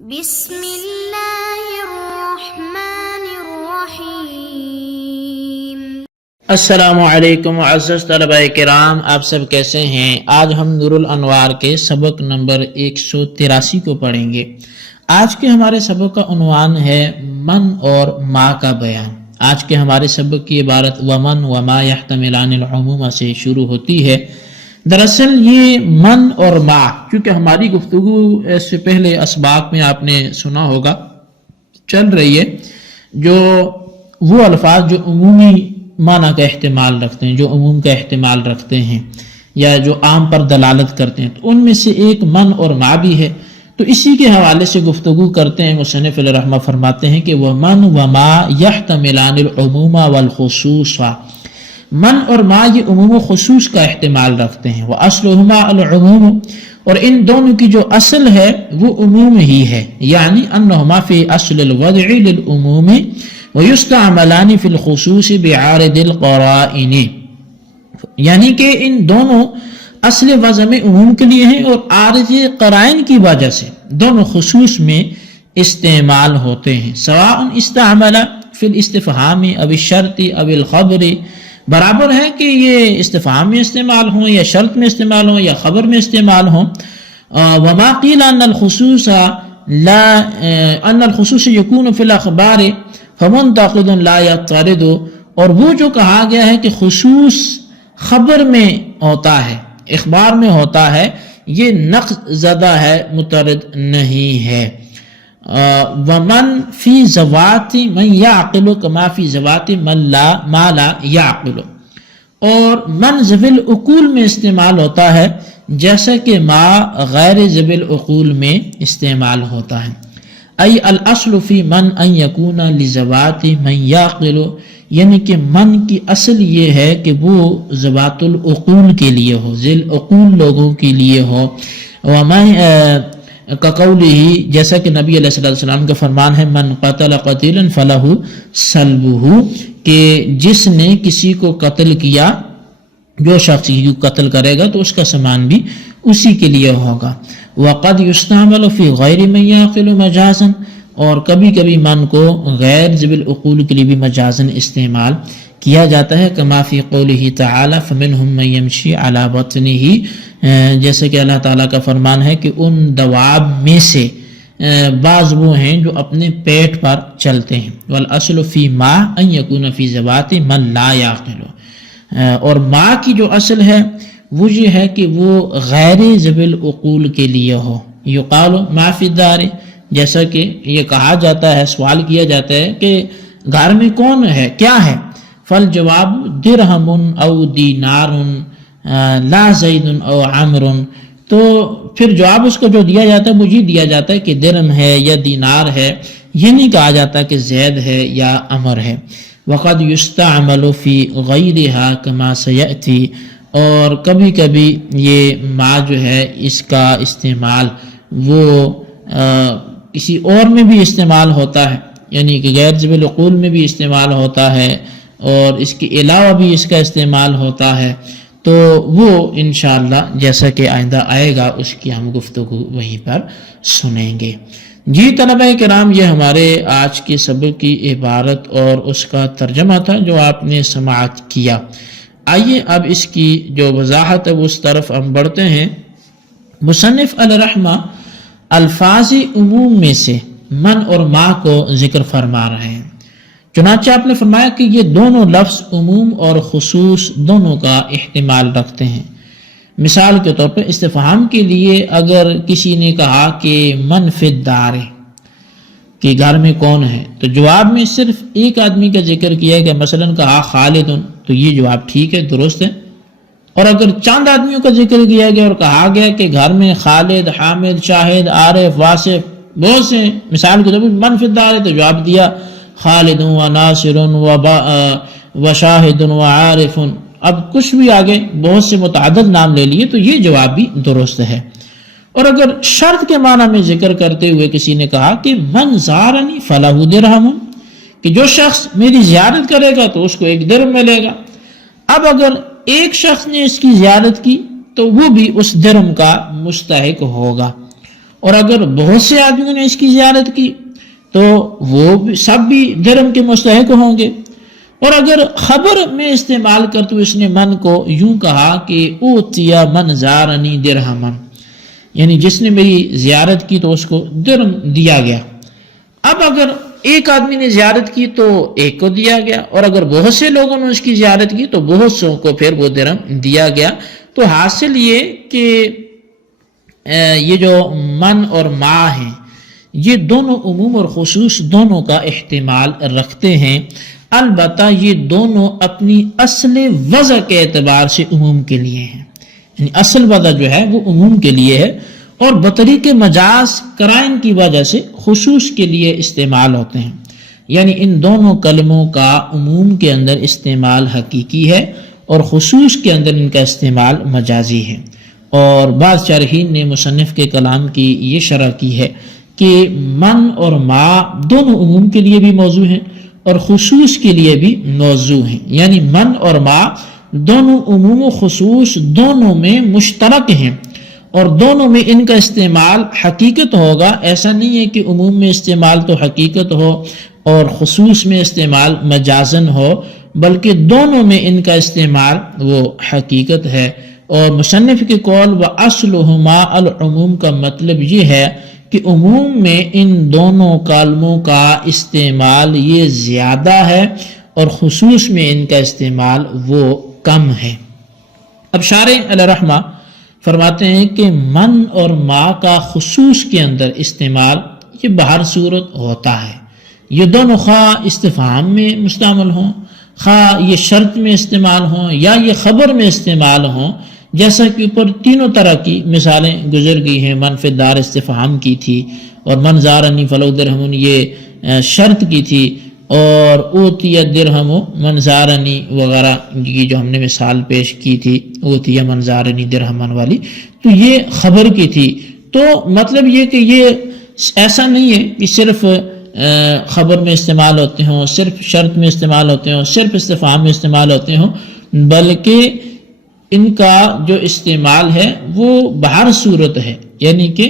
بسم اللہ الرحمن الرحیم۔ السلام علیکم معزز طلباء کرام، آپ سب کیسے ہیں؟ آج ہم نور الانوار کے سبق نمبر 183 کو پڑھیں گے۔ آج کے ہمارے سبق کا عنوان ہے من اور ما کا بیان۔ آج کے ہمارے سبق کی عبارت ومن وما یحتملان العموم سے شروع ہوتی ہے۔ دراصل یہ من اور ما، کیونکہ ہماری گفتگو اس سے پہلے اسباق میں آپ نے سنا ہوگا چل رہی ہے، جو وہ الفاظ جو عمومی معنی کا احتمال رکھتے ہیں، جو عموم کا احتمال رکھتے ہیں یا جو عام پر دلالت کرتے ہیں، تو ان میں سے ایک من اور ما بھی ہے۔ تو اسی کے حوالے سے گفتگو کرتے ہیں۔ مصنف علیہ رحمہ فرماتے ہیں کہ وَمَن وَمَا يَحْتَمِلَانِ الْعُمُومَ وَالْخُصُوصَ، من اور ما یہ عموم و خصوص کا احتمال رکھتے ہیں۔ وَأَصْلُهُمَا الْعُمُومُ، اور ان دونوں کی جو اصل ہے وہ عموم ہی ہے، یعنی أَنَّهُمَا فِي أَصْلِ الْوَضْعِ لِلْعُمُومِ وَيُسْتَعْمَلَانِ فِي الْخُصُوصِ بِعَارِضِ الْقَرَائِنِ، یعنی کہ ان دونوں اصل وضع میں عموم کے لیے ہیں اور عارض قرائن کی وجہ سے دونوں خصوص میں استعمال ہوتے ہیں۔ سواء استعمل فی الاستفہام او الشرط او الخبر، برابر ہے کہ یہ استفہام میں استعمال ہوں یا شرط میں استعمال ہوں یا خبر میں استعمال ہوں۔ وما قیل ان الخصوص یکون فی الاخبار فمنتقد لا یطرد، اور وہ جو کہا گیا ہے کہ خصوص خبر میں ہوتا ہے، اخبار میں ہوتا ہے، یہ نقص زدہ ہے، مترد نہیں ہے۔ ومن فی ذوات من یعقل کما فی ذوات ما لا یعقل، اور من ذوی العقول میں استعمال ہوتا ہے جیسا کہ ما غیر ذوی العقول میں استعمال ہوتا ہے۔ ای الاصل فی من ان یکون لذوات من یعقل، یعنی کہ من کی اصل یہ ہے کہ وہ ذوات العقول کے لیے ہو، ذی العقول لوگوں کے لیے ہو۔ ومن کقولہ، جیسا کہ نبی علیہ السلام کا فرمان ہے من قتل قتیلا فلہ سلبہ، کہ جس نے کسی کو قتل کیا، جو شخص کسی کو قتل کرے گا تو اس کا سامان بھی اسی کے لیے ہوگا۔ وقد یستعمل فی غیر من یعقل مجازا، اور کبھی کبھی من کو غیر ذوی العقول کے لیے بھی مجازن استعمال کیا جاتا ہے، کما فی قولہ تعالی فمنہم من یمشی علی بطنہ، جیسے کہ اللہ تعالیٰ کا فرمان ہے کہ ان دواب میں سے بعض وہ ہیں جو اپنے پیٹ پر چلتے ہیں۔ والاصل فی ما ان یکون فی ذوات من لا یعقل، اور ما کی جو اصل ہے وہ یہ ہے کہ وہ غیر ذوی العقول کے لیے ہو۔ یقال ما فی الدار، جیسا کہ یہ کہا جاتا ہے، سوال کیا جاتا ہے کہ گھر میں کون ہے، کیا ہے؟ فالجواب درہم او دینار لا زید او عمر، تو پھر جواب اس کو جو دیا جاتا ہے وہ یہ دیا جاتا ہے کہ درہم ہے یا دینار ہے، یہ نہیں کہا جاتا کہ زید ہے یا عمر ہے۔ وقد یستعمل فی غیرہا کما سیأتی، اور کبھی کبھی یہ ما جو ہے اس کا استعمال وہ کسی اور میں بھی استعمال ہوتا ہے، یعنی کہ غیر ذوی العقول میں بھی استعمال ہوتا ہے اور اس کے علاوہ بھی اس کا استعمال ہوتا ہے۔ تو وہ انشاءاللہ جیسا کہ آئندہ آئے گا اس کی ہم گفتگو وہیں پر سنیں گے۔ جی طلبہ کرام، یہ ہمارے آج کے سبق کی عبارت اور اس کا ترجمہ تھا جو آپ نے سماعت کیا۔ آئیے اب اس کی جو وضاحت ہے اس طرف ہم بڑھتے ہیں۔ مصنف علیہ رحمہ الفاظ عموم میں سے من اور ما کو ذکر فرما رہے ہیں۔ چنانچہ آپ نے فرمایا کہ یہ دونوں لفظ عموم اور خصوص دونوں کا احتمال رکھتے ہیں۔ مثال کے طور پر استفہام کے لیے اگر کسی نے کہا کہ من فی الدار، کہ گھر میں کون ہے، تو جواب میں صرف ایک آدمی کا ذکر کیا ہے کہ مثلا کہا خالد، تو یہ جواب ٹھیک ہے، درست ہے۔ اور اگر چند آدمیوں کا ذکر کیا گیا اور کہا گیا کہ گھر میں خالد، حامد، شاہد، عارف، واصف بہت سے، مثال کے طور پر من فی الدار، تو جواب دیا خالد و ناصر و شاہد و عارف، اب کچھ بھی آگے بہت سے متعدد نام لے لیے تو یہ جواب بھی درست ہے۔ اور اگر شرط کے معنی میں ذکر کرتے ہوئے کسی نے کہا کہ من زارنی فلہ درہم، کہ جو شخص میری زیارت کرے گا تو اس کو 1 درہم ملے گا۔ اب اگر ایک شخص نے اس کی زیارت کی تو وہ بھی اس درہم کا مستحق ہوگا۔ اور اگر بہت سے آدمیوں نے اس کی زیارت کی تو وہ سب بھی درہم کے مستحق ہوں گے۔ اور اگر خبر میں استعمال کرتے ہوئے اس نے من کو یوں کہا کہ اوتیا من زارنی درہمن، یعنی جس نے میری زیارت کی تو اس کو درہم دیا گیا۔ اب اگر ایک آدمی نے زیارت کی تو ایک کو دیا گیا، اور اگر بہت سے لوگوں نے اس کی زیارت کی تو بہت سو کو پھر وہ درہم دیا گیا۔ تو حاصل یہ کہ یہ جو من اور ما ہیں یہ دونوں عموم اور خصوص دونوں کا احتمال رکھتے ہیں، البتہ یہ دونوں اپنی اصل وضع کے اعتبار سے عموم کے لیے ہیں، یعنی اصل وضع جو ہے وہ عموم کے لیے ہے، اور بطریق مجاز قرائن کی وجہ سے خصوص کے لیے استعمال ہوتے ہیں۔ یعنی ان دونوں کلموں کا عموم کے اندر استعمال حقیقی ہے اور خصوص کے اندر ان کا استعمال مجازی ہے۔ اور بعض شارحین نے مصنف کے کلام کی یہ شرح کی ہے کہ من اور ما دونوں عموم کے لیے بھی موضوع ہیں اور خصوص کے لیے بھی موضوع ہیں، یعنی من اور ما دونوں عموم و خصوص دونوں میں مشترک ہیں، اور دونوں میں ان کا استعمال حقیقت ہوگا۔ ایسا نہیں ہے کہ عموم میں استعمال تو حقیقت ہو اور خصوص میں استعمال مجازن ہو، بلکہ دونوں میں ان کا استعمال وہ حقیقت ہے۔ اور مصنف کے قول وَأَصْلُهُمَا العموم کا مطلب یہ ہے کہ عموم میں ان دونوں کلموں کا استعمال یہ زیادہ ہے اور خصوص میں ان کا استعمال وہ کم ہے۔ اب شارح علیہ رحمہ فرماتے ہیں کہ من اور ما کا خصوص کے اندر استعمال یہ بہر صورت ہوتا ہے، یہ دونوں خواہ استفہام میں مستعمل ہوں، خواہ یہ شرط میں استعمال ہوں یا یہ خبر میں استعمال ہوں، جیسا کہ اوپر تینوں طرح کی مثالیں گزر گئی ہیں۔ من فی دار استفہام کی تھی، اور من زارنی فلو درہم یہ شرط کی تھی، اور اوتی درہم من زارنی وغیرہ کی جو ہم نے مثال پیش کی تھی اوتی من زارنی درہمن والی، تو یہ خبر کی تھی۔ تو مطلب یہ کہ یہ ایسا نہیں ہے کہ صرف خبر میں استعمال ہوتے ہوں، صرف شرط میں استعمال ہوتے ہوں، صرف استفہام میں استعمال ہوتے ہوں، بلکہ ان کا جو استعمال ہے وہ بہر صورت ہے، یعنی کہ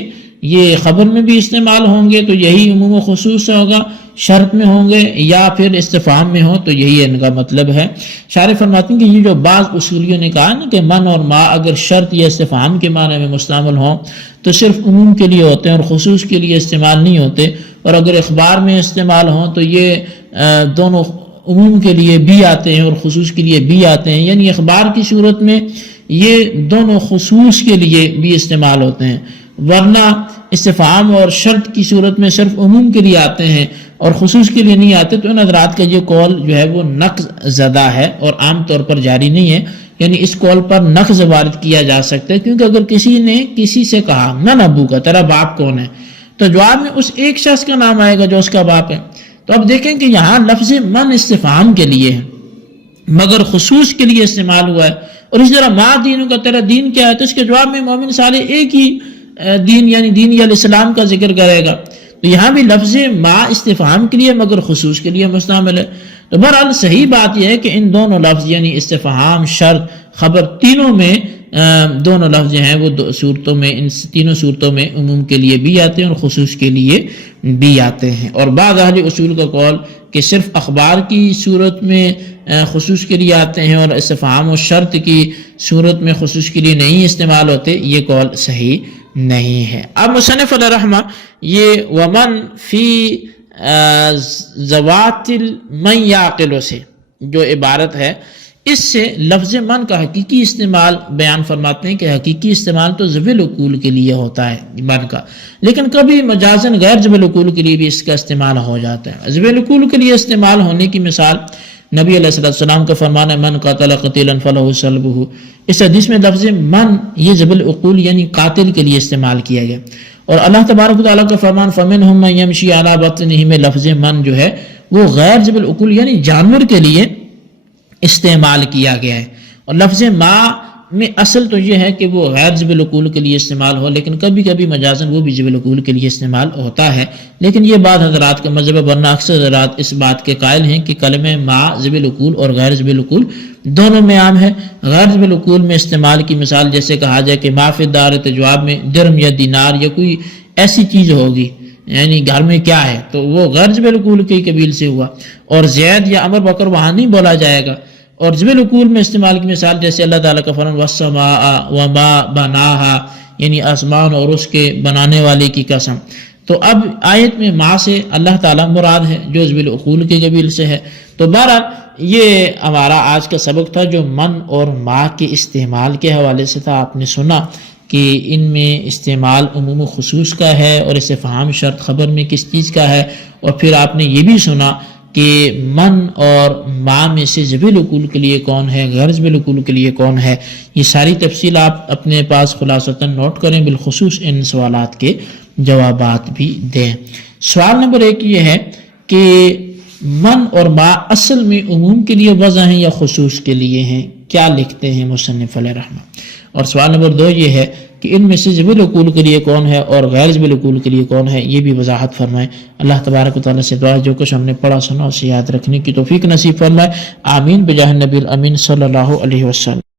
یہ خبر میں بھی استعمال ہوں گے تو یہی عموم و خصوص ہوگا، شرط میں ہوں گے یا پھر استفہام میں ہو تو یہی ان کا مطلب ہے۔ شارح فرماتے ہیں کہ یہ جو بعض اصولیوں نے کہا نا کہ من اور ما اگر شرط یا استفہام کے معنی میں مستعمل ہوں تو صرف عموم کے لیے ہوتے ہیں اور خصوص کے لیے استعمال نہیں ہوتے، اور اگر اخبار میں استعمال ہوں تو یہ دونوں عموم کے لیے بھی آتے ہیں اور خصوص کے لیے بھی آتے ہیں، یعنی اخبار کی صورت میں یہ دونوں خصوص کے لیے بھی استعمال ہوتے ہیں، ورنہ استفہام اور شرط کی صورت میں صرف عموم کے لیے آتے ہیں اور خصوص کے لیے نہیں آتے۔ تو ان حضرات کا یہ قول جو ہے وہ نقض زدہ ہے اور عام طور پر جاری نہیں ہے، یعنی اس قول پر نقض وارد کیا جا سکتا ہے، کیونکہ اگر کسی نے کسی سے کہا من ابو کا، تیرا باپ کون ہے، تو جواب میں اس ایک شخص کا نام آئے گا جو اس کا باپ ہے۔ تو اب دیکھیں کہ یہاں لفظ من استفہام کے لیے ہے مگر خصوص کے لیے استعمال ہوا ہے، اور اس طرح ما دینوں کا، تیرا دین کیا ہے، تو اس کے جواب میں مومن صالح ایک ہی دین یعنی دین یا الاسلام کا ذکر کرے گا۔ تو یہاں بھی لفظ ما استفہام کے لیے مگر خصوص کے لیے مستعمل ہے۔ تو بہرحال صحیح بات یہ ہے کہ ان دونوں لفظ یعنی استفہام، شرط، خبر، تینوں میں دونوں لفظ ہیں وہ صورتوں میں، ان تینوں صورتوں میں عموم کے لیے بھی آتے ہیں اور خصوص کے لیے بھی آتے ہیں۔ اور بعض اہل اصول کا قول کہ صرف اخبار کی صورت میں خصوص کے لیے آتے ہیں اور استفہام و شرط کی صورت میں خصوص کے لیے نہیں استعمال ہوتے، یہ قول صحیح نہیں ہے۔ اب مصنف علیہ رحمہ یہ ومن فی ذوات من یعقل سے جو عبارت ہے، اس سے لفظ من کا حقیقی استعمال بیان فرماتے ہیں کہ حقیقی استعمال تو ذوی العقول کے لیے ہوتا ہے من کا، لیکن کبھی مجازن غیر ذوی العقول کے لیے بھی اس کا استعمال ہو جاتا ہے۔ ذوی العقول کے لیے استعمال ہونے کی مثال نبی علیہ السلام کا فرمان ہے من قتل قتیلا فلہ صلبہ۔ اس حدیث میں لفظ من یہ ذوی العقول یعنی قاتل کے لیے استعمال کیا گیا، اور اللہ تبارک و تعالیٰ کا فرمان فمنہم من یمشی علی بطنہ میں لفظ من جو ہے وہ غیر ذوی العقول یعنی جانور کے لیے استعمال کیا گیا ہے۔ اور لفظ ما میں اصل تو یہ ہے کہ وہ غیر ذوی العقول کے لیے استعمال ہو، لیکن کبھی کبھی مجازن وہ بھی ذوی العقول کے لیے استعمال ہوتا ہے، لیکن یہ بات حضرات کا مذہب ہے، ورنہ اکثر حضرات اس بات کے قائل ہیں کہ کلمہ ما ذوی العقول اور غیر ذوی العقول دونوں میں عام ہے۔ غیر ذوی العقول میں استعمال کی مثال جیسے کہا جائے کہ ما فی الدار، جواب میں درم یا دینار یا کوئی ایسی چیز ہوگی، یعنی گھر میں کیا ہے، تو وہ غیر جبل العقول کے قبیل سے ہوا. اور زید یا عمر بکر وہاں نہیں بولا جائے گا. اور جبل العقول میں استعمال کی مثال جیسے اللہ تعالیٰ کا فرمان والسماء وما بناہا، یعنی آسمان اور اس کے بنانے والے کی قسم. تو اب آیت میں ما سے اللہ تعالیٰ مراد ہے جو جبل العقول کے قبیل سے ہے. تو بہرحال یہ ہمارا آج کا سبق تھا جو من اور ما کے استعمال کے حوالے سے تھا. آپ نے سنا کہ ان میں استعمال عموم و خصوص کا ہے اور استفہام شرط خبر میں کس چیز کا ہے. اور پھر آپ نے یہ بھی سنا کہ من اور ما میں سے جبل العقول کے لیے کون ہے، غیر جبل العقول کے لیے کون ہے. یہ ساری تفصیل آپ اپنے پاس خلاصتاً نوٹ کریں، بالخصوص ان سوالات کے جوابات بھی دیں. سوال نمبر 1 یہ ہے کہ من اور ما اصل میں عموم کے لیے وضع ہیں یا خصوص کے لیے ہیں، کیا لکھتے ہیں مصنف علیہ رحمہ. اور سوال نمبر 2 یہ ہے کہ ان میں سے جبل العقول کے لیے کون ہے اور غیر جبل العقول کے لیے کون ہے، یہ بھی وضاحت فرمائیں. اللہ تبارک و تعالیٰ سے دعا ہے جو کچھ ہم نے پڑھا سنا اسے یاد رکھنے کی توفیق نصیب فرمائے. آمین بجاہ النبی الامین صلی اللہ علیہ وسلم.